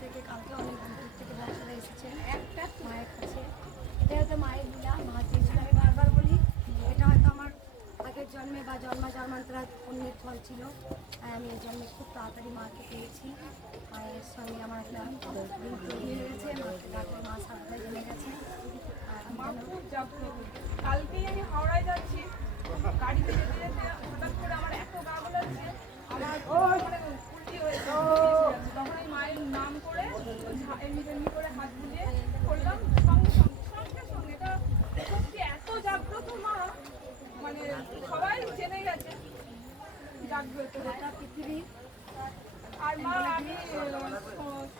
থেকে কালকে অনেক দূর থেকে ভক্তরা এসেছেন একটা মায়ের কাছে। এটা হয়তো মায়ের লীলা, মা দিয়েছিল। আমি বারবার বলি এটা হয়তো আমার আগের জন্মে বা জন্মান্তরা পুণ্যের ফল ছিল। তাই আমি এই জন্মে খুব তাড়াতাড়ি মাকে পেয়েছি। মায়ের সঙ্গে আমার একটা দিন তৈরি হয়ে গেছে, মাকে ডাকলে মা সারাটাই জেনে গেছে। আর মা খুব জাগ্রত। কালকেই আমি হাওড়ায় যাচ্ছি, গাড়িতে যেতে যেতে হঠাৎ করে আমার এত গা গোলাচ্ছে, আমার মানে উল্টি হয়েছে, তখন আমি মায়ের নাম করে এমনি তেমনি করে হাত বুলিয়ে করলাম, সঙ্গে সঙ্গে সঙ্গে এটা সত্যি এত জাগ্রত মা, মানে সবাই জেনে গেছে জাগ্রত গোটা পৃথিবীর। আর মা আমি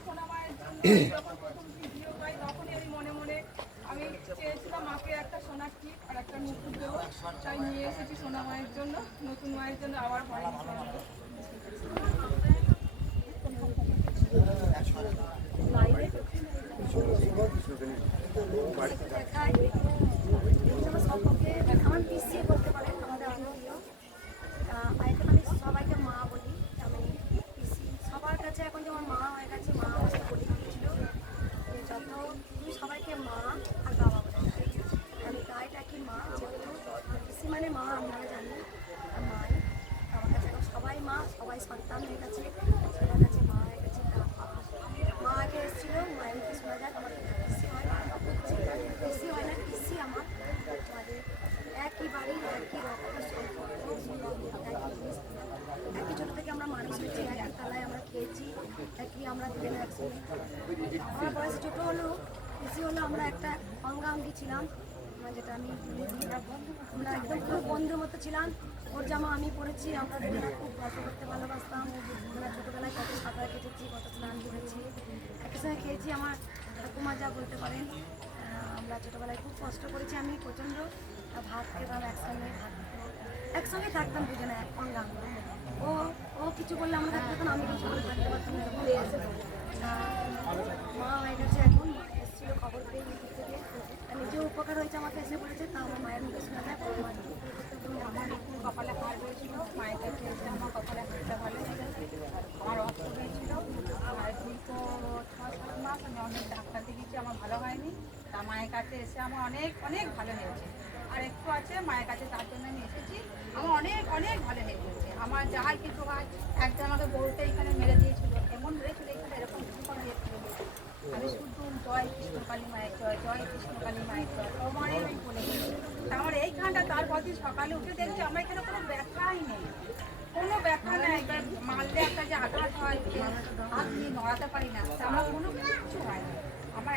সোনা মায়ের জন্য যখন প্রথম ভিডিও পাই তখনই আমি মনে মনে আমি চেয়েছিলাম মাকে একটা সোনার টিপ আর একটা নুপুর দেবো, তাই নিয়ে এসেছি সোনা মায়ের জন্য, নতুন মায়ের জন্য আবার পরে আমার পিছিয়ে বলতে পারেন আমাদের আত্মীয়। আরেকটা মানে সবাইকে মা বলি, আমি পিসি সবার কাছে এখন যেমন মা হয়ে গেছে। মা আমাকে বলে দিয়েছিল যে যত তুমি সবাইকে মা আর বাবা বলে ডাকো। আমি গায়ে ডাকি মা, যেহেতু পিসি মানে মা আমরা জানি। আর মাই আমার কাছে এখন সবাই মা, সবাই সন্তান হয়ে গেছে, সবার কাছে মা হয়ে গেছে। মা আগে এসেছিল, মায়ের মুখে শোনা যাক আমার পিসি হয় না, পিসি হয় না, পিসি আমার আমাদের একই বাড়ি, একই রক্ত সম্পর্ক, একই জিনিস, একই ছোটো থেকে আমরা মানুষ হয়েছি, একই তালায় আমরা খেয়েছি, একই আমরা দুজনে একসঙ্গে। আমার বয়স ছোটো হলেও পিসি হলো আমরা একটা অঙ্গাঙ্গি ছিলাম, যেটা আমি আমরা একদম পুরো বন্ধুর মতো ছিলাম। ওর জামা আমি পরেছি, আমরা দুজনে খুব গল্প করতে ভালোবাসতাম। আমরা ছোটোবেলায় কত সাঁতার কেটেছি, কত স্নান করেছি, একই সঙ্গে খেয়েছি। আমার ঠাকুমা যা বলতে পারেন, আমরা ছোটোবেলায় খুব কষ্ট করেছি। আমি প্রচণ্ড ভাত খেতাম একসঙ্গে, একসঙ্গে থাকতাম দুজনে এক অঙ্গাঙ্গ। ও ও কিছু বললে আমরা থাকতে পারতাম, আমি কিছু বলে থাকতে পারতাম না, ভুলে এসে মা হয়ে গেছে এখন। মা এসেছিলো খবর পেয়ে ইউটিউব থেকে, নিজেও উপকার হয়েছে, আমাকে এসে বলেছে। তা আমার মায়ের মুখে শোনা যায় আমার একটু কপালে হাড় হয়েছিল, মায়ের কাছে এসে আমার কপালে হাড়টা ভালো হয়ে গেছে, আমার রক্ত হয়েছিল। আর দীর্ঘ 6-7 মাস আমি অনেক ডাক্তার দেখিয়েছি, আমার ভালো হয়নি। তা মায়ের কাছে এসে আমার অনেক অনেক ভালো হয়েছে। আর একটু আছে মায়ের কাছে, তার জন্য আমি এসেছি, আমার অনেক অনেক ভালো হয়ে গেছে। আমার যাই কিছু হয়, একজন আমাকে গরুটা এখানে মেরে দিয়েছিল, এমন মেরেছিল এখানে এরকম ভূমিকম্প হয়েছিল। আমি শুধু জয় কৃষ্ণকালী মায়ের জয়, জয় কৃষ্ণকালী মায়ের জয় তোমারই আমি বলে গেছি। আমার এইখানটা তারপরদিন সকালে উঠে দেখছি আমার এখানে কোনো ব্যথাই নেই, কোনো ব্যথা নেই। এবার মারলে একটা যে আঘাত হয়, হাত নিয়ে নড়াতে পারি না, তা আমার কোনো কিচ্ছু হয় না। আমার